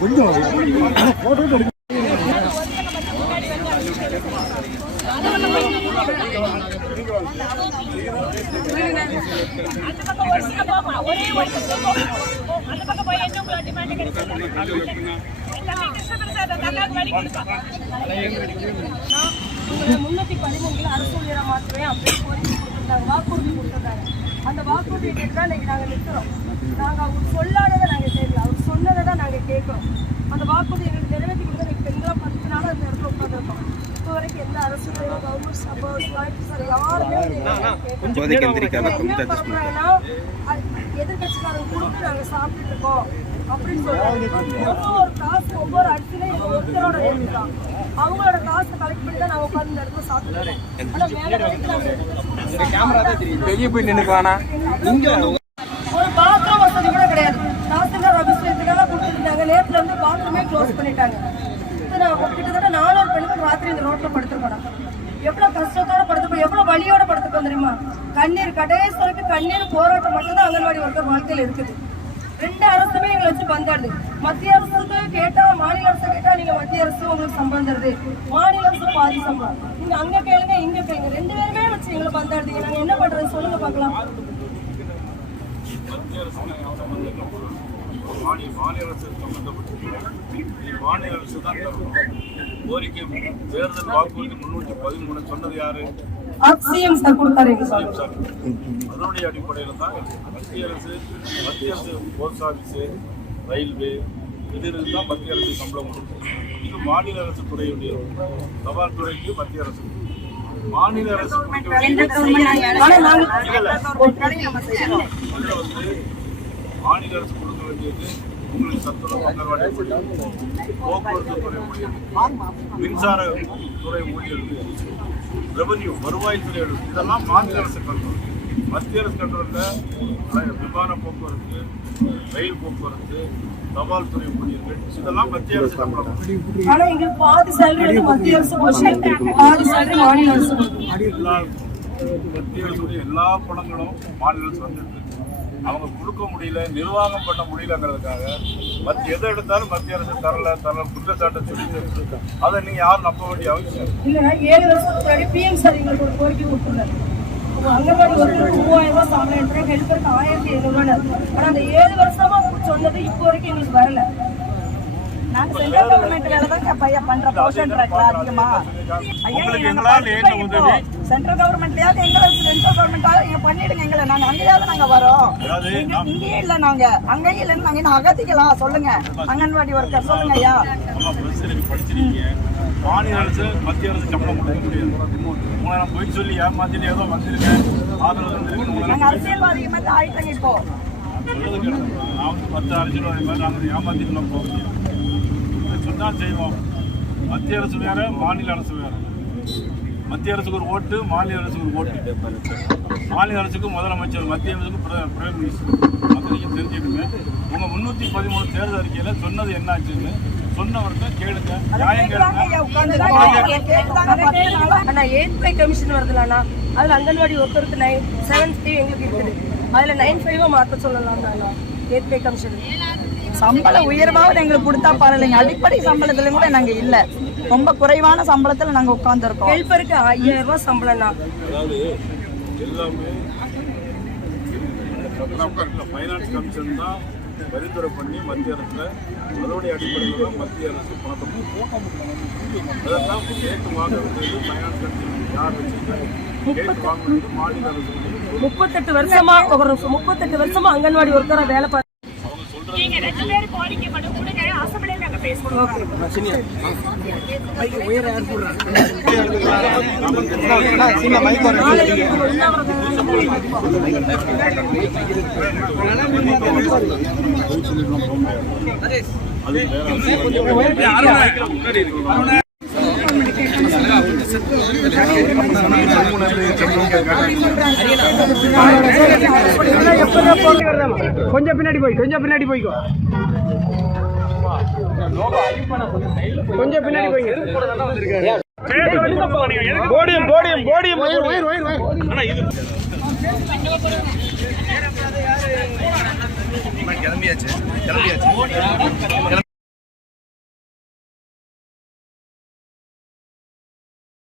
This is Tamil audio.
கொஞ்சம் போட்டோ எடுக்க ஒரே ஒரு அந்த பக்கம் போய் என்ன உங்களோட டிமாண்ட் கிடைச்சது முன்னூத்தி பதிமூணுல அரசு ஊழியரை அப்படின்னு கோரிக்கை வாக்குறுதி கொடுத்துருக்காங்க அந்த வாக்குறுதியை கேட்டு தான் இன்னைக்கு நாங்க நிற்கிறோம் நாங்க அவர் சொல்லாததை நாங்க கேட்கல அவர் சொன்னதை தான் நாங்க கேட்கிறோம் அந்த வாக்குறுதி எங்களுக்கு நிறைவேற்றி கொடுத்தா இன்னைக்கு பெண்களா பத்து நாள் அந்த இடத்துல உட்காந்துருக்கோம் இப்போ வரைக்கும் எந்த அரசு கவர்மெண்ட் சபை சார் யாருமே. என்ன பண்றாங்கன்னா, அது எதிர்க்கட்சிக்காரங்க கொடுத்து நாங்க சாப்பிட்டுட்டு இருக்கோம் அப்படின்னு சொல்றாங்க. ஒவ்வொரு காசு ஒவ்வொரு அரிசியிலும் எங்க ஒருத்தரோட ரேட்டு தான். அவங்களோட காசை கலெக்ட் பண்ணி தான் நாங்க உட்கார்ந்து இந்த இடத்துல சாப்பிட்டுட்டு இருக்கோம். ஆனா மேல வரைக்கும் வெளியே போய் நின்னுக்குவானா? ஒரு பாத்ரூம் வசதி கூட கிடையாது. தாசில்தார் அபிஷேகத்துக்காக கொடுத்துருந்தாங்க நேரத்துல இருந்து பாத்ரூமே க்ளோஸ் பண்ணிட்டாங்க. கிட்டத்தட்ட நானூறு பெண்கள் ராத்திரி இந்த ரோட்ல படுத்துருக்கோம் எவ்வளவு கஷ்டத்தோட படுத்துப்போம் எவ்வளவு வழியோட படுத்துப்போம் தெரியுமா? கண்ணீர் கடைசி வரைக்கும் கண்ணீர் போராட்டம் மட்டும்தான் அங்கன்வாடி ஒர்க்கர் வாழ்க்கையில் இருக்குது. ரெண்டு அரசு பந்தாடுது மத்திய அரசுக்கு கேட்டா மாநில அரசு கேட்டா நீங்க மத்திய அரசு உங்களுக்கு சம்பளம் தருது. மாநில அரசு பாதி சம்பளம். நீங்க அங்க கேளுங்க இங்க கேளுங்க. ரெண்டு பேருமே வச்சு எங்களை பந்தாடுறீங்க நாங்க என்ன பண்றது? சொல்லுங்க பார்க்கலாம். மாநில அரசு சம்பந்தப்பட்டு மாநில அரசு தான் கோரிக்கை தேர்தல் வாக்குறுதி முன்னூற்றி பதிமூணு சொன்னது யாரு சிஎம் சார் கொடுத்தாரு அதனுடைய அடிப்படையில் தான் மத்திய அரசு மத்திய அரசு போஸ்ட் ஆஃபீஸு ரயில்வே இதிலிருந்து தான் மத்திய அரசு சம்பளம் கொடுக்கும். இது மாநில அரசு துறையுடைய தபால் துறைக்கு மத்திய அரசு. மாநில அரசு வந்து மாநில அரசு கொடுக்க வேண்டியது உங்களுக்கு சத்துணவு அங்கன்வாடி போக்குவரத்து துறை ஊழியர் மின்சார துறை ஊழியர்கள் ரெவன்யூ வருவாய்த்துறை இதெல்லாம் மாநில அரசு கண்ட்ரோல் மத்திய அரசு கண்ட்ரோலில் விமான போக்குவரத்து ரயில் போக்குவரத்து தபால் துறை ஊழியர்கள் இதெல்லாம் மத்திய அரசு சம்பளம் ஆனா பாதி சேலரி மத்திய அரசு கொடுக்கும் பாதி சேலரி மாநில அரசு எல்லா மத்திய அரசுடைய எல்லா பணங்களும் மாநில அரசு வந்துட்டு. அவங்க கொடுக்க முடியல நிர்வாகம் பண்ண முடியலங்கிறதுக்காக மத்திய எதை எடுத்தாலும் மத்திய அரசு தரல தரல குற்றச்சாட்டை சொல்லிட்டு அதை நீங்க யாரும் நம்ப வேண்டிய அவசியம் இல்லை. ஏழு வருஷத்துக்கு முன்னாடி பிஎம் சார் எங்களுக்கு ஒரு கோரிக்கை கொடுத்துருந்தாரு. அங்கன்வாடி ஒருத்தருக்கு மூவாயிரம் ரூபாய் சம்பளம் எடுத்துறேன் ஹெல்ப்பருக்கு ஆயிரத்தி எழுநூறு ஆனா அந்த ஏழு வருஷமா சொன்னது இப்போ வரைக்கும் எங்களுக்கு வரல. நாங்க சென்ட்ரல் கவர்மெண்ட் வேலை தான் பையன் பண்ற போர்ஷன் ட்ராக்ல அதிகமா. ஐயா உங்களுக்கு எங்க எங்களால் என்ன உதவி? சென்ட்ரல் கவர்மெண்ட்லயாவது எங்களை சென்ட்ரல் கவர்மெண்டாவது நீங்க பண்ணிடுங்க எங்களை. நாங்க அங்கேயாவது நாங்க வரோம். இங்கேயே இல்ல நாங்க. அங்கேயும் இல்லைன்னு நாங்க இன்னும் அகத்திக்கலாம். சொல்லுங்க. அங்கன்வாடி ஒர்க்கர் சொல்லுங்க ஐயா. மாநில அரசு மத்திய அரசு சம்பளம் கொடுக்க முடியாது. உங்களை நான் போய் சொல்லி ஏமாத்திட்டு ஏதோ வந்திருக்கேன். ஆதரவு வந்திருக்கு உங்களை நாங்க நான் அரசியல்வாதிகள் மாதிரி ஆயிட்டங்க இப்போ. நான் வந்து பத்து அரசியல்வாதி மாதிரி நாங்கள் ஏமாத்திட்டு போக முடியாது சொன்னால் செய்வோம் மத்திய அரசு வேற மாநில அரசு வேற. மத்திய அரசுக்கு ஒரு ஓட்டு மாநில அரசுக்கு ஒரு ஓட்டு. மாநில அரசுக்கு முதலமைச்சர் மத்திய அரசுக்கு பிர- பிரைம் மினிஸ்டர் நீங்கள் தெரிஞ்சுக்கணுங்க. உங்கள் முந்நூற்றி பதிமூணு தேர்தல் அறிக்கையில் சொன்னது என்னாச்சுன்னு அங்கன்வாடி ஒருத்தருக்கு நைன் செவன் ஃபைவ் எங்களுக்கு இருக்குது. அதுல நைன் ஃபைவா மாத்த சொல்லலாம் எயிட் பை கமிஷன் சம்பள உயர்வாவது எங்களுக்கு கொடுத்தா பரவாயில்லைங்க அடிப்படை சம்பளத்துல கூட நாங்க இல்ல. ரொம்ப குறைவான சம்பளத்துல நாங்க உட்கார்ந்துருக்கோம். ஹெல்ப்பருக்கு ஐயாயிரம் ரூபாய் சம்பளம்ண்ணா அதாவது எல்லாமே ஃபைனான்ஸ் கமிஷன் தான் பரிந்துரை பண்ணி மத்திய அரசுல அதோடைய அடிப்படையில் தான் மத்திய அரசு பணத்தை கொடுக்கும். அதெல்லாம் கேட்டு வாங்க வேண்டியது ஃபைனான்ஸ் கமிஷன் யார் வச்சிருக்காங்க கேட்டு வாங்க வேண்டியது மாநில அரசு முப்பத்தெட்டு வருஷமா ஒரு முப்பத்தெட்டு வருஷமா அங்கன்வாடி ஒர்க்கரா வேலை பார்த்து அவங்க சொல்றது நீங்க ரெண்டு பேரும் கோரிக்கை பண்ண கொடுங்க அசம்பிளியில் நாங்க பேசுவோம் அது கொஞ்சம் பின்னாடி போய் கொஞ்சம் பின்னாடி போய்க்கோ. கொஞ்சம் பின்னாடி போய்ங்க. போடியம் போடியம் போடியம் கிளம்பியாச்சு. கிளம்பியாச்சு.